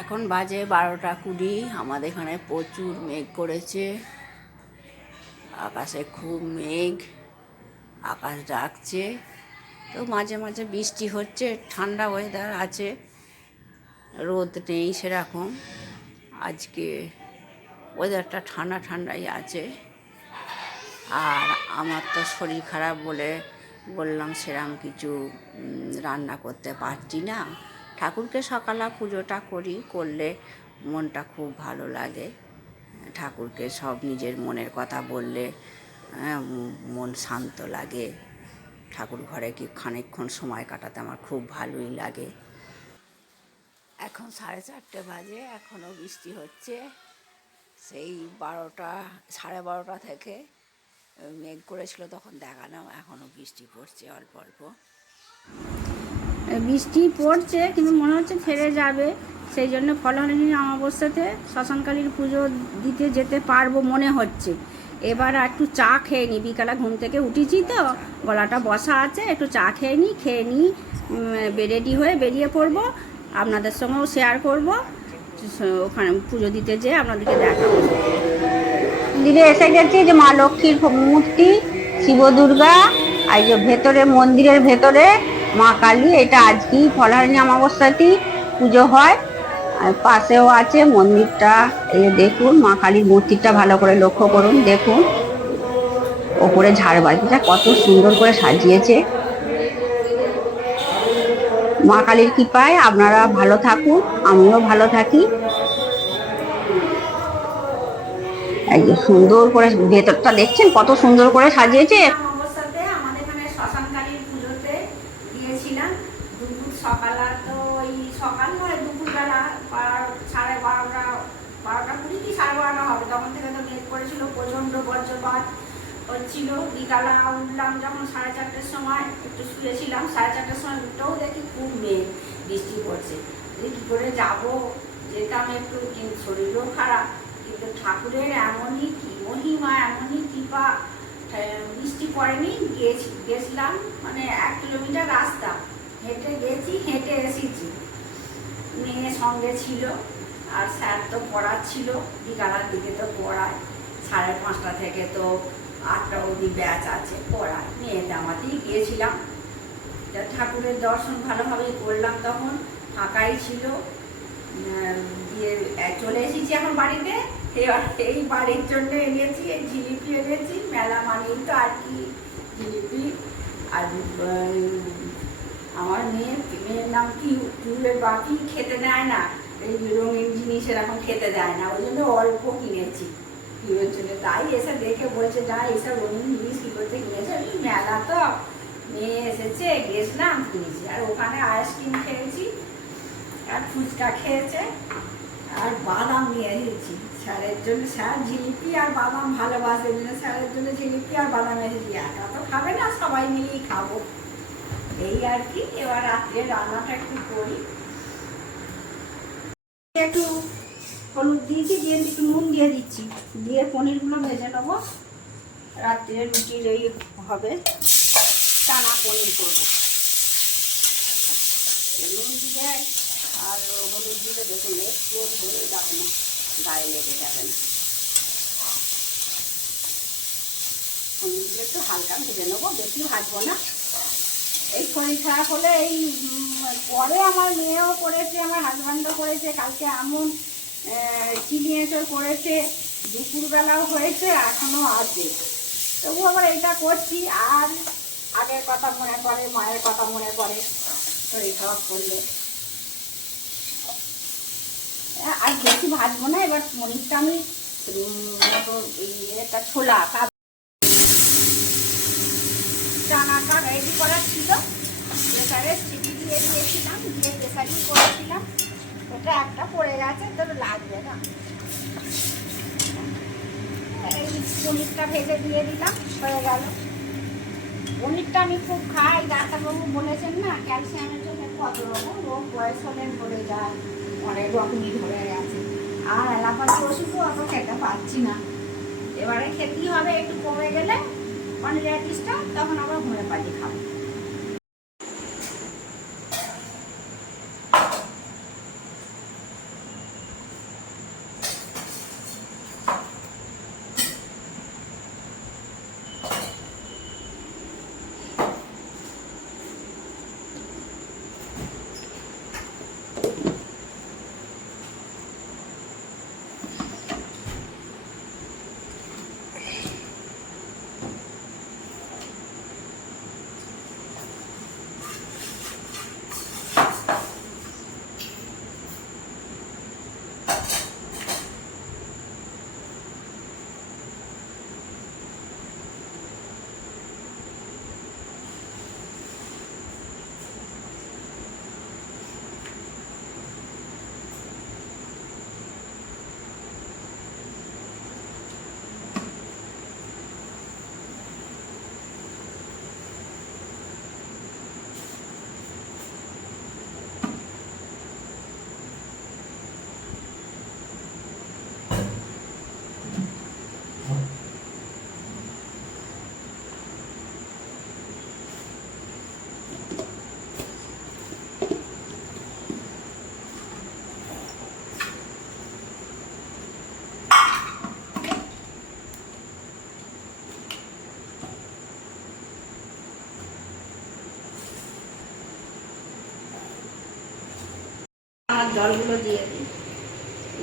এখন বাজে 12টা 20। আমাদের এখানে প্রচুর মেঘ করেছে, আকাশে খুব মেঘ, আকাশ ডাকছে। তো মাঝে মাঝে বৃষ্টি হচ্ছে, ঠান্ডা ওয়েদার আছে, রোদ নেই সেরকম। আজকে ওয়েদারটা ঠান্ডা ঠান্ডাই আছে। আর আমার তো শরীর খারাপ বলে বললাম সেরকম কিছু রান্না করতে পারছি না। ঠাকুরকে সকালে পুজোটা করলে মনটা খুব ভালো লাগে। ঠাকুরকে সব নিজের মনের কথা বললে মন শান্ত লাগে। ঠাকুর ঘরে কি খানিকক্ষণ সময় কাটাতে আমার খুব ভালোই লাগে। এখন 4:30 বাজে, এখনও বৃষ্টি হচ্ছে। সেই 12টা 12:30 থেকে মেঘ করেছিল, তখন দেখালাম এখনও বৃষ্টি পড়ছে অল্প অল্প। বৃষ্টি পড়ছে কিন্তু মনে হচ্ছে ছেড়ে যাবে। সেই জন্য ফলহারিণী অমাবস্যাতে শ্মশানকালীর পুজো দিতে যেতে পারবো মনে হচ্ছে। এবার একটু চা খেয়ে নিই, বিকালে ঘুম থেকে উঠেছি তো গলাটা বসা আছে, একটু চা খেয়ে নিই রেডি হয়ে বেরিয়ে পড়বো। আপনাদের সঙ্গেও শেয়ার করব, ওখানে পুজো দিতে যেয়ে আপনাদেরকে দেখাবো। মন্দিরে এসে গেছি, যে মা লক্ষ্মীর মূর্তি, শিব দুর্গা, আর যে ভেতরে মন্দিরের ভেতরে মা কালী। এটা আজকেই ফলহারিণী অমাবস্যাতেই পুজো হয়। আর পাশেও আছে মন্দিরটা। এই দেখুন মা কালীর মূর্তিটা ভালো করে লক্ষ্য করুন, দেখুন ওপরে ঝাড়বাতিটা কত সুন্দর করে সাজিয়েছে। মা কালীর কৃপায় আপনারা ভালো থাকুন, আমিও ভালো থাকি। এই যে সুন্দর করে ভেতরটা দেখছেন কত সুন্দর করে সাজিয়েছে। অমাবস্যাতে আমাদের এখানে শ্মশানকালীর পুজোতে গিয়েছিলাম। দুপুর সকালে, তো ওই সকাল নয় দুপুরবেলা 12:30 12:20 কি 12:30 হবে, তখন থেকে তো মেঘ করেছিল, প্রচণ্ড বজ্রপাত হচ্ছিল। বিকালে উঠলাম যখন 4:30টার সময়, একটু শুয়েছিলাম, 4:30টার সময় উঠেও দেখি খুব মেঘ, বৃষ্টি পড়ছে। কী করে যাবো, যেতাম একটু, কিন্তু শরীরও খারাপ। কিন্তু ঠাকুরের এমনই কি মহিমা, এমনই কৃপা, বৃষ্টি পড়েনি। গেছিলাম মানে 1 কিলোমিটার রাস্তা হেঁটে গেছি, হেঁটে এসেছি। মেয়ে সঙ্গে ছিল, আর স্যার তো পড়াচ্ছিল, বিকালের দিকে তো পড়ায়, 5:30 থেকে তো 8টা অবধি ব্যাচ আছে পড়ায়। মেয়েটা আমাতেই গিয়েছিলাম, ঠাকুরের দর্শন ভালোভাবেই করলাম। তখন ফাঁকাই ছিল। দিয়ে চলে এসেছি এখন বাড়িতে। এবার এই বাড়ির জন্য এনেছি, এই জিলিপি এনেছি। মেলা মানেই তো আর কি জিলিপি। আর আমার মেয়ের নাম কি চুলের বাকি খেতে দেয় না, এই রঙিন জিনিস এরকম খেতে দেয় না, ওই জন্য অল্প কিনেছি পিওর জন্য। তাই এসে দেখে বলছে, যা এসব রঙিন জিনিস কী করতে কিনেছে। মেলা তো মেয়ে এসেছে, গেছিলাম কিনেছি। আর ওখানে আইসক্রিম খেয়েছি, আর ফুচকা খেয়েছে, আর বাদাম নিয়ে এসেছি স্যারের জন্য। স্যার জিলিপি আর বাদাম ভালোবাসে, জন্য স্যারের জন্য জিলিপি আর বাদাম এসেছি। একা তো খাবে না, সবাই মিলেই খাবো, এই আর কি। এবার রাত্রে রান্নাটা একটু করি। একটু হলুদ দিয়েছি, দিয়ে একটু নুন দিয়ে দিচ্ছি, দিয়ে পনিরগুলো ভেজে নেবো। রাত্রে রুটির এই হবে, টানা পনির করবো। নুন দিলে আর হলুদ দিলে দেখুন একটু ধরে যাবে না, গায়ে লেগে যাবে না। পনিরগুলো একটু হালকা ভেজে নেবো, বেশি ভাজবো না। এই শরীর খারাপ হলে এই পরে আমার মেয়েও করেছে, আমার হাজব্যান্ডও করেছে, কালকে এমন চিনি এঁচড় করেছে, দুপুরবেলাও হয়েছে, এখনও আছে। তবু আবার এটা করছি, আর আগের কথা মনে পড়ে, মায়ের কথা মনে পড়ে শরীর খারাপ করলে। আর বেশি ভাজবো না। এবার পনিরটা আমি একটা ছোলা চানাটা রেডি করার ছিল, প্রেসারে সিটি দিয়ে দিয়েছিলাম, দিয়ে প্রেসারিং করেছিলাম। ওটা একটা পড়ে গেছে, তো লাগবে না। এই পনিরটা ভেজে দিয়ে দিলাম, হয়ে গেল। পনিরটা আমি খুব খাই, ডাক্তারবাবু বলেছেন না ক্যালসিয়ামের জন্য কত রকম রোগ বয়স হলে ধরে যায়, অনেক রকমই ধরে গেছে। আর অ্যালোপ্যাথি ওষুধও অত খেতে পারছি না। এবারে খেতেই হবে, একটু কমে গেলে পনিরাইটিসটা, তখন আবার হোমিওপ্যাথি খাবো। আমার জলগুলো দিয়ে দিই,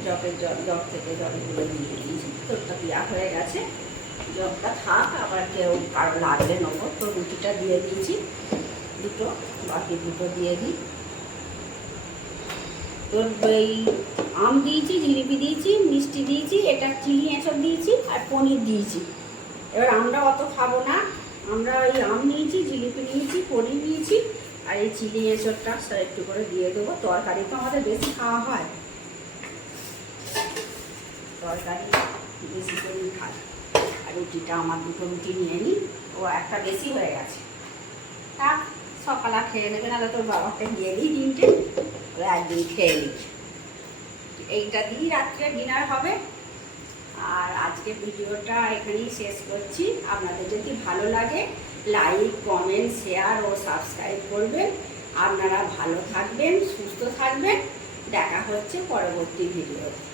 জগের জগ থেকে জলগুলো দিয়ে দিয়েছি। তোরটা দেওয়া হয়ে গেছে, জগটা থাক, আবার কেউ কারো লাগলে নেবো। তো রুটিটা দিয়ে দিয়েছি দুটো, বাকি দুটো দিয়ে দিই। তোর এই আম দিয়েছি, জিলিপি দিয়েছি, মিষ্টি দিয়েছি, এটা চিনি এসব দিয়েছি, আর পনির দিয়েছি। এবার আমরা অত খাবো না, আমরা ওই আম নিয়েছি, জিলিপি নিয়েছি, পনির নিয়েছি, আর এই চিলি এসবটা একটু করে দিয়ে দেবো। তরকারি তো আমাদের বেশি খাওয়া হয়, তরকারি বেশি করেই খাই। আর রুটিটা আমার দুটো রুটি নিয়ে নিই, ও একটা বেশি হয়ে গেছে। থাক, সকালে খেয়ে নেবে, নাহলে তোর বাবাকে দিয়ে দিই তিনটে, ও একদিন খেয়ে নিই। এইটা দিয়েই রাত্রে ডিনার হবে। আর আজকে ভিডিওটা এখানেই শেষ করছি। আপনাদের যদি ভালো লাগে লাইক, কমেন্ট, শেয়ার ও সাবস্ক্রাইব করবেন। আপনারা ভালো থাকবেন, সুস্থ থাকবেন। দেখা হচ্ছে পরবর্তী ভিডিওতে।